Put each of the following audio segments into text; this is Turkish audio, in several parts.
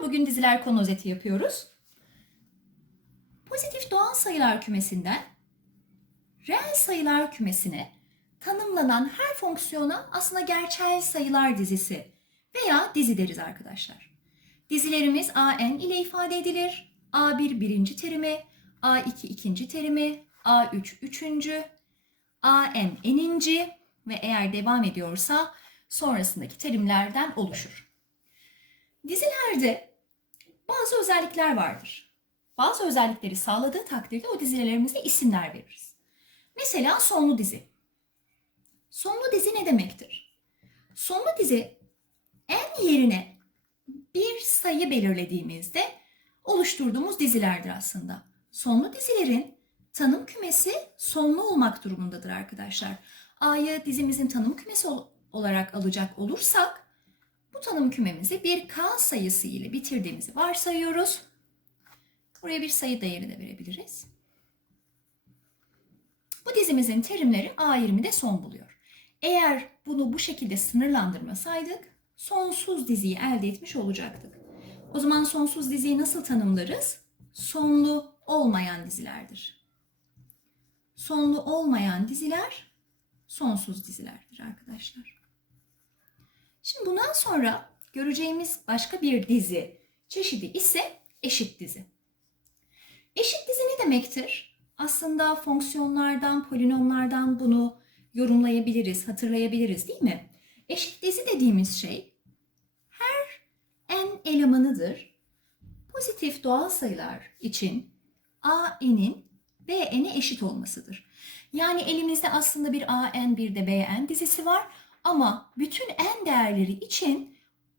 Bugün diziler konu özeti yapıyoruz. Pozitif doğal sayılar kümesinden reel sayılar kümesine tanımlanan her fonksiyona aslında gerçel sayılar dizisi veya dizi deriz arkadaşlar. Dizilerimiz AN ile ifade edilir. A1 birinci terimi, A2 ikinci terimi, A3 üçüncü, AM eninci ve eğer devam ediyorsa sonrasındaki terimlerden oluşur. Dizilerde bazı özellikler vardır. Bazı özellikleri sağladığı takdirde o dizilerimize isimler veririz. Mesela sonlu dizi. Sonlu dizi ne demektir? Sonlu dizi en yerine bir sayı belirlediğimizde oluşturduğumuz dizilerdir aslında. Sonlu dizilerin tanım kümesi sonlu olmak durumundadır arkadaşlar. A'yı dizimizin tanım kümesi ol- olarak alacak olursak tanım kümemizi bir K sayısı ile bitirdiğimizi varsayıyoruz. Buraya bir sayı değeri de verebiliriz. Bu dizimizin terimleri A20'de son buluyor. Eğer bunu bu şekilde sınırlandırmasaydık sonsuz diziyi elde etmiş olacaktık. O zaman sonsuz diziyi nasıl tanımlarız? Sonlu olmayan dizilerdir. Sonlu olmayan diziler sonsuz dizilerdir arkadaşlar. Şimdi bundan sonra göreceğimiz başka bir dizi çeşidi ise eşit dizi. Eşit dizi ne demektir? Aslında fonksiyonlardan, polinomlardan bunu yorumlayabiliriz, hatırlayabiliriz değil mi? Eşit dizi dediğimiz şey her n elemanıdır. Pozitif doğal sayılar için a n'in b n'e eşit olmasıdır. Yani elimizde aslında bir a n bir de b n dizisi var ama bütün n değerleri için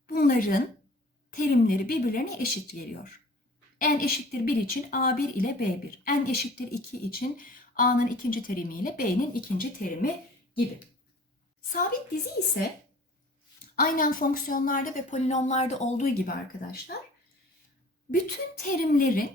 bunların terimleri birbirlerine eşit geliyor. n eşittir 1 için a1 ile b1, n eşittir 2 için a'nın ikinci terimi ile b'nin ikinci terimi gibi. Sabit dizi ise aynen fonksiyonlarda ve polinomlarda olduğu gibi arkadaşlar bütün terimlerin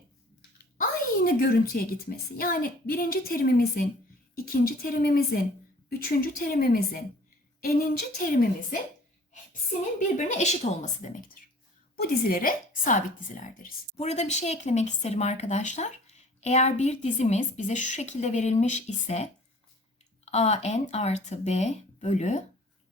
aynı görüntüye gitmesi. Yani birinci terimimizin, ikinci terimimizin, üçüncü terimimizin, eninci terimimizin hepsinin birbirine eşit olması demektir. Bu dizilere sabit diziler deriz. Burada bir şey eklemek isterim arkadaşlar. Eğer bir dizimiz bize şu şekilde verilmiş ise an artı b bölü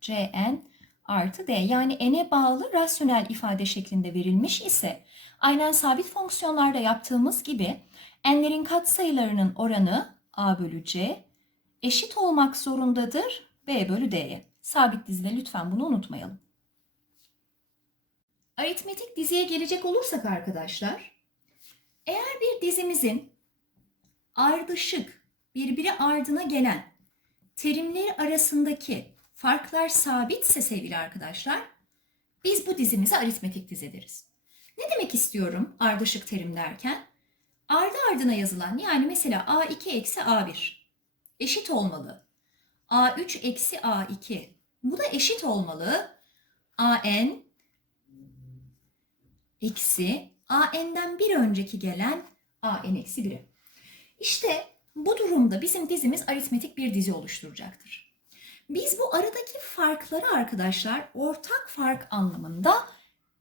cn artı d yani n'e bağlı rasyonel ifade şeklinde verilmiş ise aynen sabit fonksiyonlarda yaptığımız gibi n'lerin katsayılarının oranı a bölü c eşit olmak zorundadır b bölü d'ye. Sabit dizide lütfen bunu unutmayalım. Aritmetik diziye gelecek olursak arkadaşlar, eğer bir dizimizin ardışık, birbiri ardına gelen terimleri arasındaki farklar sabitse sevgili arkadaşlar, biz bu dizimize aritmetik dizi deriz. Ne demek istiyorum ardışık terim derken? Ardı ardına yazılan yani mesela A2 eksi A1 eşit olmalı. A3 eksi A2 bu da eşit olmalı. AN eksi AN'den bir önceki gelen AN eksi 1'e. İşte bu durumda bizim dizimiz aritmetik bir dizi oluşturacaktır. Biz bu aradaki farkları arkadaşlar ortak fark anlamında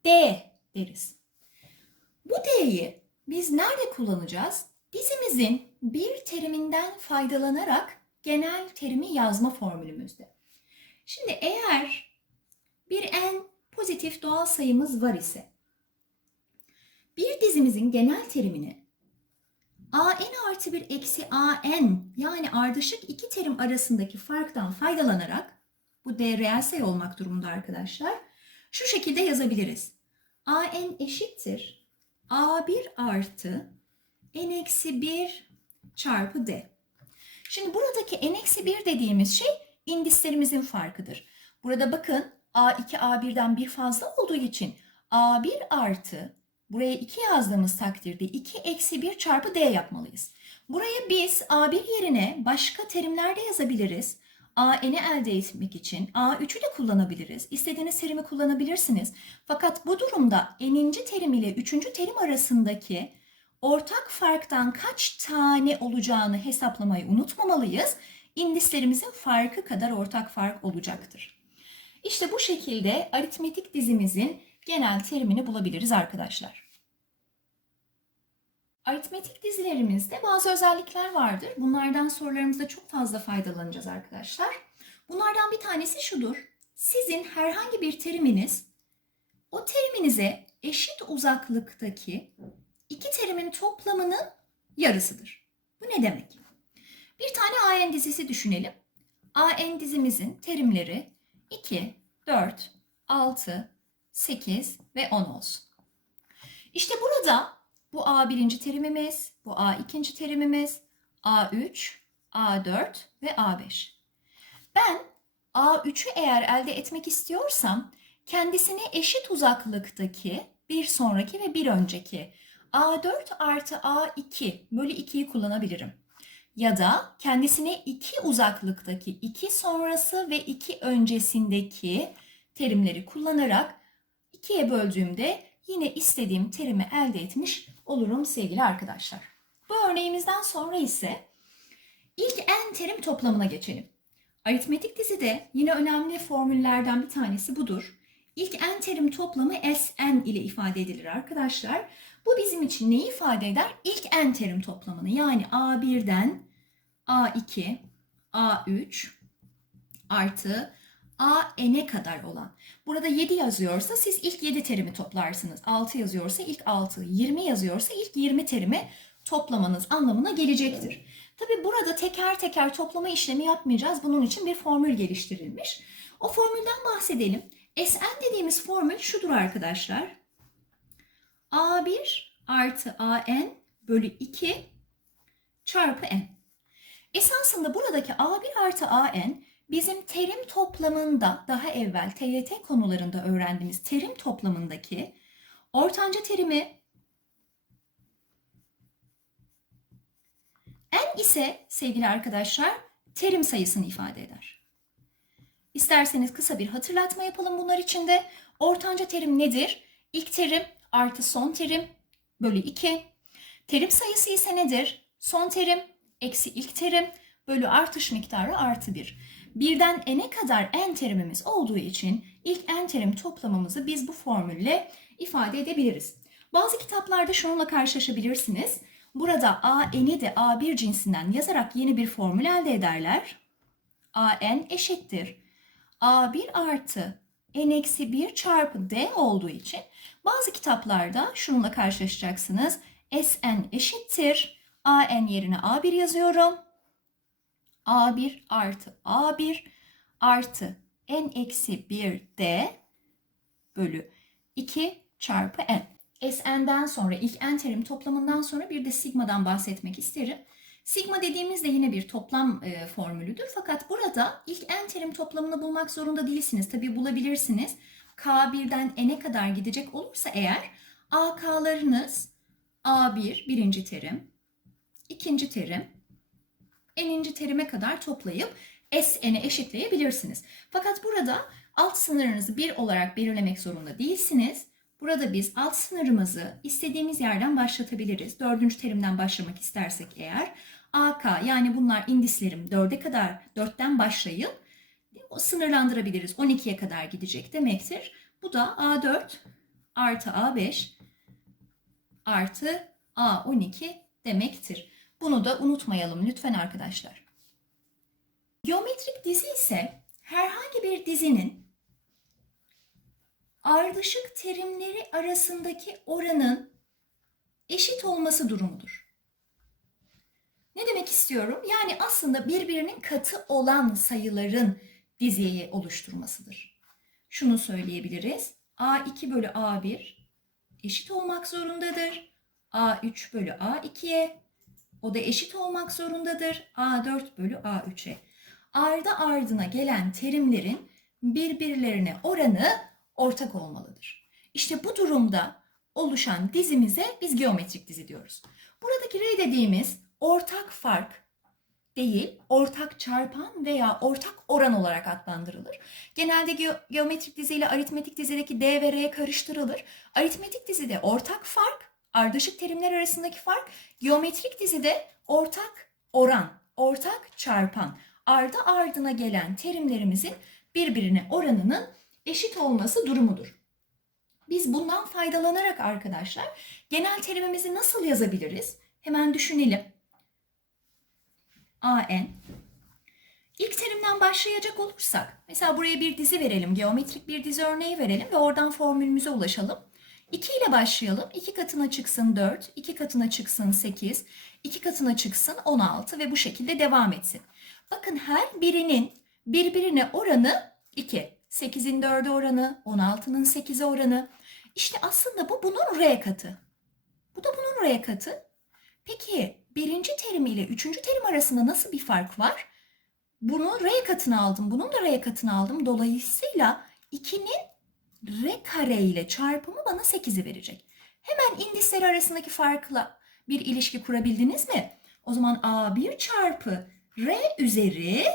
D deriz. Bu D'yi biz nerede kullanacağız? Dizimizin bir teriminden faydalanarak genel terimi yazma formülümüzde. Şimdi eğer bir n pozitif doğal sayımız var ise bir dizimizin genel terimini an artı 1 eksi an yani ardışık iki terim arasındaki farktan faydalanarak bu d reel sayı olmak durumunda arkadaşlar şu şekilde yazabiliriz. an eşittir a1 artı n eksi 1 çarpı d. Şimdi buradaki n eksi 1 dediğimiz şey indislerimizin farkıdır. Burada bakın a2 a1'den bir fazla olduğu için a1 artı Buraya 2 yazdığımız takdirde 2 eksi 1 çarpı d yapmalıyız. Buraya biz a1 yerine başka terimler de yazabiliriz. AN'i elde etmek için A3'ü de kullanabiliriz. İstediğiniz terimi kullanabilirsiniz. Fakat bu durumda n'inci terim ile üçüncü terim arasındaki ortak farktan kaç tane olacağını hesaplamayı unutmamalıyız. İndislerimizin farkı kadar ortak fark olacaktır. İşte bu şekilde aritmetik dizimizin genel terimini bulabiliriz arkadaşlar. Aritmetik dizilerimizde bazı özellikler vardır. Bunlardan sorularımızda çok fazla faydalanacağız arkadaşlar. Bunlardan bir tanesi şudur. Sizin herhangi bir teriminiz o teriminize eşit uzaklıktaki iki terimin toplamının yarısıdır. Bu ne demek? Bir tane AN dizisi düşünelim. AN dizimizin terimleri 2, 4, 6, 8 ve 10 olsun. İşte burada bu A birinci terimimiz, bu A ikinci terimimiz, A3, A4 ve A5. Ben A3'ü eğer elde etmek istiyorsam kendisine eşit uzaklıktaki bir sonraki ve bir önceki A4 artı A2 bölü 2'yi kullanabilirim. Ya da kendisine 2 uzaklıktaki 2 sonrası ve 2 öncesindeki terimleri kullanarak 2'ye böldüğümde yine istediğim terimi elde etmiş olurum sevgili arkadaşlar. Bu örneğimizden sonra ise ilk en terim toplamına geçelim. Aritmetik dizide yine önemli formüllerden bir tanesi budur. İlk en terim toplamı Sn ile ifade edilir arkadaşlar. Bu bizim için neyi ifade eder? İlk en terim toplamını yani A1'den A2, A3 artı AN'e kadar olan. Burada 7 yazıyorsa siz ilk 7 terimi toplarsınız. 6 yazıyorsa ilk 6, 20 yazıyorsa ilk 20 terimi toplamanız anlamına gelecektir. Tabi burada teker teker toplama işlemi yapmayacağız. Bunun için bir formül geliştirilmiş. O formülden bahsedelim. Sn dediğimiz formül şudur arkadaşlar. A1 artı AN bölü 2 çarpı N. Esasında buradaki A1 artı AN bizim terim toplamında daha evvel TYT konularında öğrendiğimiz terim toplamındaki ortanca terimi N ise sevgili arkadaşlar terim sayısını ifade eder. İsterseniz kısa bir hatırlatma yapalım bunlar için de. Ortanca terim nedir? İlk terim artı son terim bölü 2. Terim sayısı ise nedir? Son terim eksi ilk terim bölü artış miktarı artı 1. Birden n'e kadar n terimimiz olduğu için ilk n terim toplamımızı biz bu formülle ifade edebiliriz. Bazı kitaplarda şununla karşılaşabilirsiniz. Burada a n'i de a1 cinsinden yazarak yeni bir formül elde ederler. a n eşittir. A1 artı n eksi 1 çarpı d olduğu için bazı kitaplarda şununla karşılaşacaksınız. Sn eşittir. an yerine a1 yazıyorum. a1 artı a1 artı n eksi 1 d bölü 2 çarpı n. Sn'den sonra ilk n terim toplamından sonra bir de sigma'dan bahsetmek isterim. Sigma dediğimiz de yine bir toplam e, formülüdür. Fakat burada ilk n terim toplamını bulmak zorunda değilsiniz. Tabi bulabilirsiniz. K1'den n'e kadar gidecek olursa eğer AK'larınız A1 birinci terim, ikinci terim, n'inci terime kadar toplayıp Sn'e eşitleyebilirsiniz. Fakat burada alt sınırınızı 1 olarak belirlemek zorunda değilsiniz. Burada biz alt sınırımızı istediğimiz yerden başlatabiliriz. Dördüncü terimden başlamak istersek eğer AK yani bunlar indislerim 4'e kadar 4'ten başlayıp o sınırlandırabiliriz. 12'ye kadar gidecek demektir. Bu da A4 artı A5 artı A12 demektir. Bunu da unutmayalım lütfen arkadaşlar. Geometrik dizi ise herhangi bir dizinin ardışık terimleri arasındaki oranın eşit olması durumudur. Ne demek istiyorum? Yani aslında birbirinin katı olan sayıların diziyi oluşturmasıdır. Şunu söyleyebiliriz. A2 bölü A1 eşit olmak zorundadır. A3 bölü A2'ye o da eşit olmak zorundadır. A4 bölü A3'e. Ardı ardına gelen terimlerin birbirlerine oranı ortak olmalıdır. İşte bu durumda oluşan dizimize biz geometrik dizi diyoruz. Buradaki R dediğimiz ortak fark değil, ortak çarpan veya ortak oran olarak adlandırılır. Genelde ge- geometrik dizi aritmetik dizideki D ve R karıştırılır. Aritmetik dizide ortak fark, ardışık terimler arasındaki fark, geometrik dizide ortak oran, ortak çarpan, ardı ardına gelen terimlerimizin birbirine oranının eşit olması durumudur. biz bundan faydalanarak arkadaşlar genel terimimizi nasıl yazabiliriz? Hemen düşünelim. AN. İlk terimden başlayacak olursak, mesela buraya bir dizi verelim, geometrik bir dizi örneği verelim ve oradan formülümüze ulaşalım. 2 ile başlayalım. 2 katına çıksın 4, 2 katına çıksın 8, 2 katına çıksın 16 ve bu şekilde devam etsin. Bakın her birinin birbirine oranı 2. 8'in 4'e oranı, 16'nın 8'e oranı. İşte aslında bu bunun R katı. Bu da bunun R katı. Peki birinci terim ile üçüncü terim arasında nasıl bir fark var? Bunu R katına aldım, bunun da R katına aldım. Dolayısıyla 2'nin R kare ile çarpımı bana 8'i verecek. Hemen indisler arasındaki farkla bir ilişki kurabildiniz mi? O zaman A1 çarpı R üzeri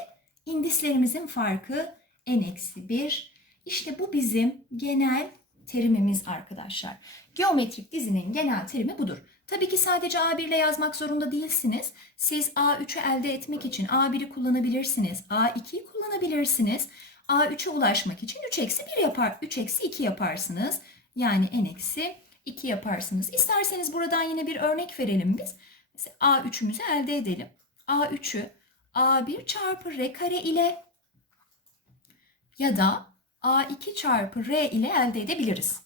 indislerimizin farkı n-1. İşte bu bizim genel terimimiz arkadaşlar. Geometrik dizinin genel terimi budur. Tabii ki sadece A1 ile yazmak zorunda değilsiniz. Siz A3'ü elde etmek için A1'i kullanabilirsiniz. A2'yi kullanabilirsiniz. A3'e ulaşmak için 3 eksi 1 yapar, 3 eksi 2 yaparsınız. Yani n eksi 2 yaparsınız. İsterseniz buradan yine bir örnek verelim biz. Mesela A3'ümüzü elde edelim. A3'ü A1 çarpı R kare ile ya da A2 çarpı R ile elde edebiliriz.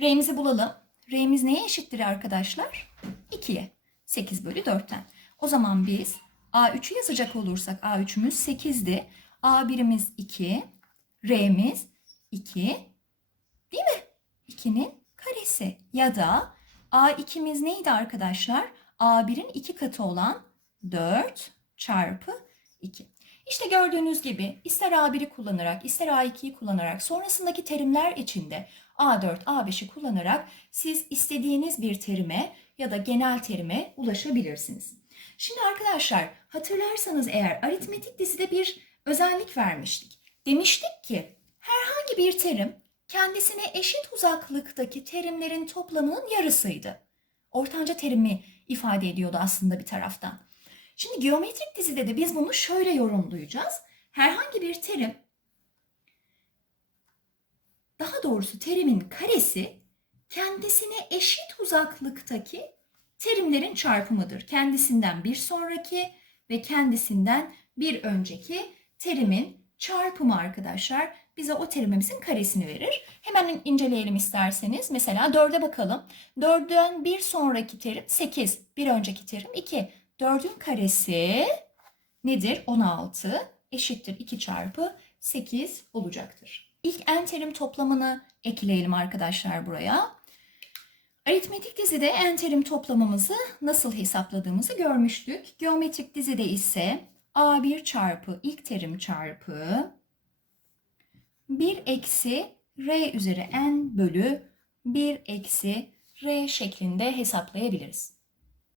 R'mizi bulalım. R'miz neye eşittir arkadaşlar? 2'ye. 8 bölü 4'ten. O zaman biz A3'ü yazacak olursak A3'ümüz 8'di. A1'imiz 2. R'miz 2. Değil mi? 2'nin karesi. Ya da A2'miz neydi arkadaşlar? A1'in 2 katı olan 4 çarpı 2. İşte gördüğünüz gibi ister A1'i kullanarak ister A2'yi kullanarak sonrasındaki terimler içinde A4, A5'i kullanarak siz istediğiniz bir terime ya da genel terime ulaşabilirsiniz. Şimdi arkadaşlar hatırlarsanız eğer aritmetik dizide bir özellik vermiştik. Demiştik ki herhangi bir terim kendisine eşit uzaklıktaki terimlerin toplamının yarısıydı. Ortanca terimi ifade ediyordu aslında bir taraftan. Şimdi geometrik dizide de biz bunu şöyle yorumlayacağız. Herhangi bir terim daha doğrusu terimin karesi kendisine eşit uzaklıktaki terimlerin çarpımıdır. Kendisinden bir sonraki ve kendisinden bir önceki terimin çarpımı arkadaşlar bize o terimimizin karesini verir. Hemen inceleyelim isterseniz. Mesela 4'e bakalım. 4'den bir sonraki terim 8, bir önceki terim 2. 4'ün karesi nedir? 16 eşittir 2 çarpı 8 olacaktır. İlk en terim toplamını ekleyelim arkadaşlar buraya. Aritmetik dizide en terim toplamımızı nasıl hesapladığımızı görmüştük. Geometrik dizide ise A1 çarpı ilk terim çarpı 1 eksi R üzeri N bölü 1 eksi R şeklinde hesaplayabiliriz.